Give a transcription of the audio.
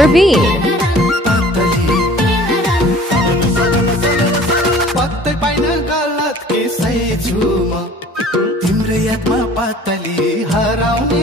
for Bean. पत्तै पाइन गलत के सही छु म तिम्रो यादमा पातली हराउने